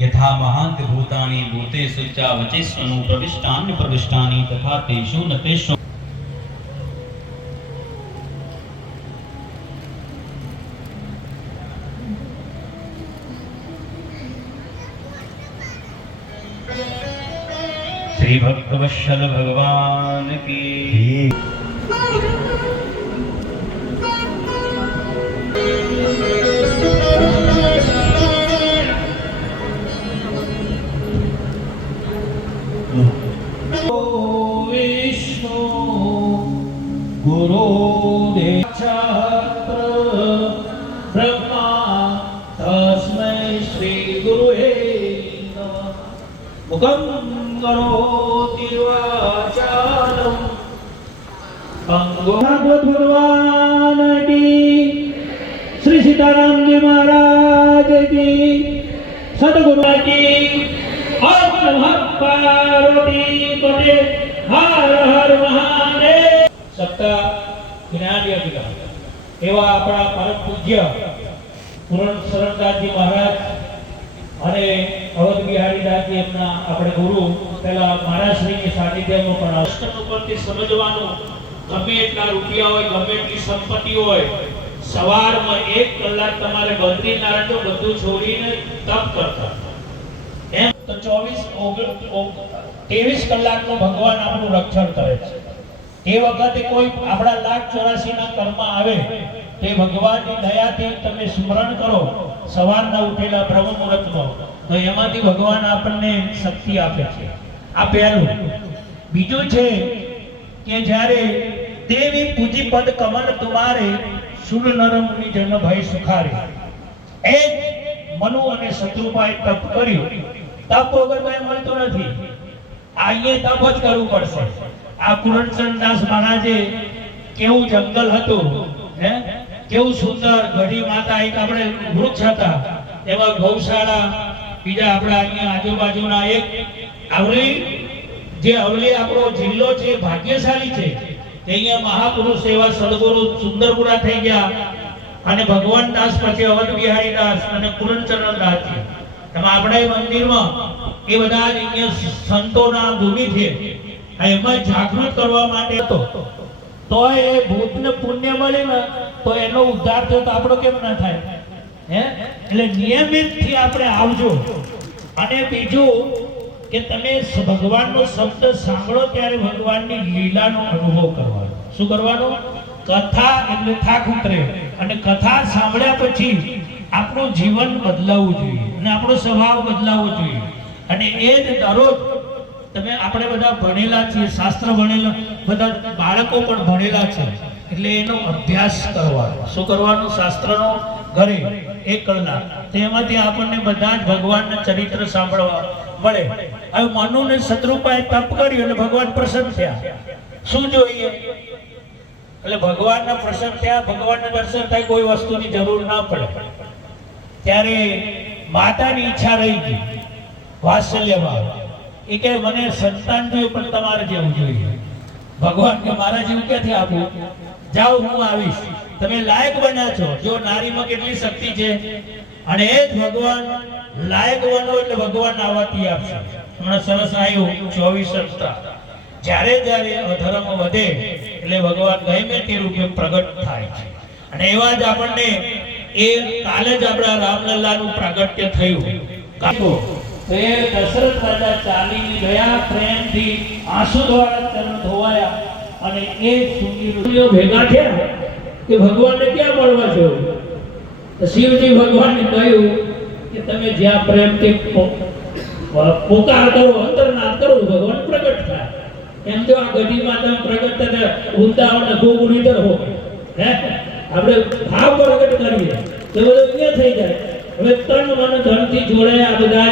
यथा महांत भूतानि भूतेषु च वचेष्वनु प्रविष्टानि प्रविष्टानि तथा तेषु न तेषु श्री भक्तवत्सल भगवान की विष्णु गुरुदेव ब्रह्मा तस्मै श्री गुरुवे नमः। मुखं करोति वाचालं भागवत भगवान की, श्री सीताराम जी महाराज की, सतगुरु की, हर नमः पार्वती पते, हर हर महादेव। सत्ता ज्ञान यज्ञ एवा अपना परम पूज्य પૂરણ શરણદાસજી મહારાજ અને અવધ બિહારીદાસજી એમના આપણે ગુરુ પહેલા મહારાજશ્રીની સાનિધ્યમાં પણ અષ્ટમ ઉપરથી સમજવાનું, ગમે એટલા રૂપિયા હોય, ગમે એટલી સંપત્તિ હોય, સવારમાં 1 કલાક તમારે બદ્રીનારાયણ તો બધું છોડીને તપ કરતા એમ તો 23 કલાકનો ભગવાન આપણું રક્ષણ કરે છે। એ વખતે કોઈ આપણા 1,84,000 ના કર્મ આવે તે ભગવાનની દયાથી તમે સ્મરણ કરો સવારના ઉઠેલા બ્રહ્મ મુહૂર્તમાં, તો એમાંથી ભગવાન આપણને શક્તિ આપે છે। આ પહેલું। બીજું છે કે જ્યારે દેવી પૂજી પદ કમલ તમારે સુર નર મુનિ જન ભય સુખારે, એ મનુ અને શત્રુપાએ તપ કર્યું। તપ વગર કઈ મળતું નથી, અહીંયા તપ જ કરવું પડશે। આ પૂરણચંદ્રદાસ મહારાજે કેવું જંગલ હતું, હે કેવું સુંદર, ગઢી માતા એક આપણે વૃક્ષ હતા, એવા ગૌશાળા, બીજા આપણા અહીંયા આજુબાજુના એક આવલી જે અવલી આપણો જિલ્લો છે ભાગ્યશાળી છે કે અહીંયા મહાપુરુષ એવા સદગુરુ સુંદરપુરા થઈ ગયા અને ભગવાન દાસ પછી અવધ બિહારી દાસ અને પૂરણચંદ્રદાસજી, એમાં આપણા મંદિરમાં એ બધા અહીંયા સંતોના ભૂમિ છે, એમાં જાગૃત કરવા માટે હતો। તો એ ભૂતને પુણ્ય મળે ને તો એનો ઉદ્ધાર થયો, તો આપણો કેમ ના થાય? હે એટલે નિયમિતથી આપણે આવજો। અને બીજું કે તમે ભગવાનનો શબ્દ સાંભળો ત્યારે ભગવાનની લીલાનો અનુભવ કરવાનો। શું કરવાનો? કથા એટલે થાક ઉતરે, અને કથા સાંભળ્યા પછી આપણું જીવન બદલાવવું જોઈએ અને આપણો સ્વભાવ બદલાવવો જોઈએ। અને એ જ દરરોજ તમે આપણે બધા ભણેલા છીએ, શાસ્ત્ર ભણેલા, બધા બાળકો પણ ભણેલા છે, એટલે એનો અભ્યાસ કરવાનો। શું કરવાનો? શાસ્ત્રનો ઘરે 1 કલાક, તેમાંથી આપણને બધા જ ભગવાનના ચરિત્ર સાંભળવા મળે। હવે મનુ ને શત્રુપાએ તપ કર્યું એટલે ભગવાન પ્રસન્ન થયા। શું જોઈએ? એટલે ભગવાનના પ્રસન્ન થયા, ભગવાનના દર્શન થાય, કોઈ વસ્તુની જરૂર ના પડે। ત્યારે માતાની ઈચ્છા રહી ગઈ, વાત્સલ્ય ભાવ, એ કે મને સંતાન જોયું પણ તમારે જેવું જોઈએ। ભગવાન કે મારા જેવું ક્યાંથી આપું? જાઓ હું આવીશ, તમે લાયક બન્યા છો। જો નારીમાં કેટલી શક્તિ છે, અને એ જ ભગવાન લાયક બનો એટલે ભગવાન આવાથી આપશે। હમણાં સરસ આવ્યું 24 અવતાર, જ્યારે જ્યારે અધર્મ વધે એટલે ભગવાન ગમે તે રૂપે પ્રગટ થાય છે। અને એવા જ આપણને એ કાલે જ આપણા રામલલ્લાનું પ્રાગટ્ય થયું। દશરથ રાજા ચાલીને ગયા, પ્રેમથી આંસુ દ્વારા ચરણ ધોવાયા, અને એ સુંદરીઓ ભેગા થયા કે ભગવાનને ક્યાં મળવા છો? તો શિવજી ભગવાનને કહ્યું કે તમે જ્યાં પ્રેમથી પોકાર કરો, અંતરનાદ કરો, ભગવાન પ્રગટ થાય. એમ જો આ ગઢીમાં તમે પ્રગટ થતા વૃંદાવન ગોકુળ ઇધર હો, હે આપણે ભાવ પ્રગટ કરીએ તો બધું અહીંયા થઈ જાય. હવે તન મન ધનથી જોડે આ બધા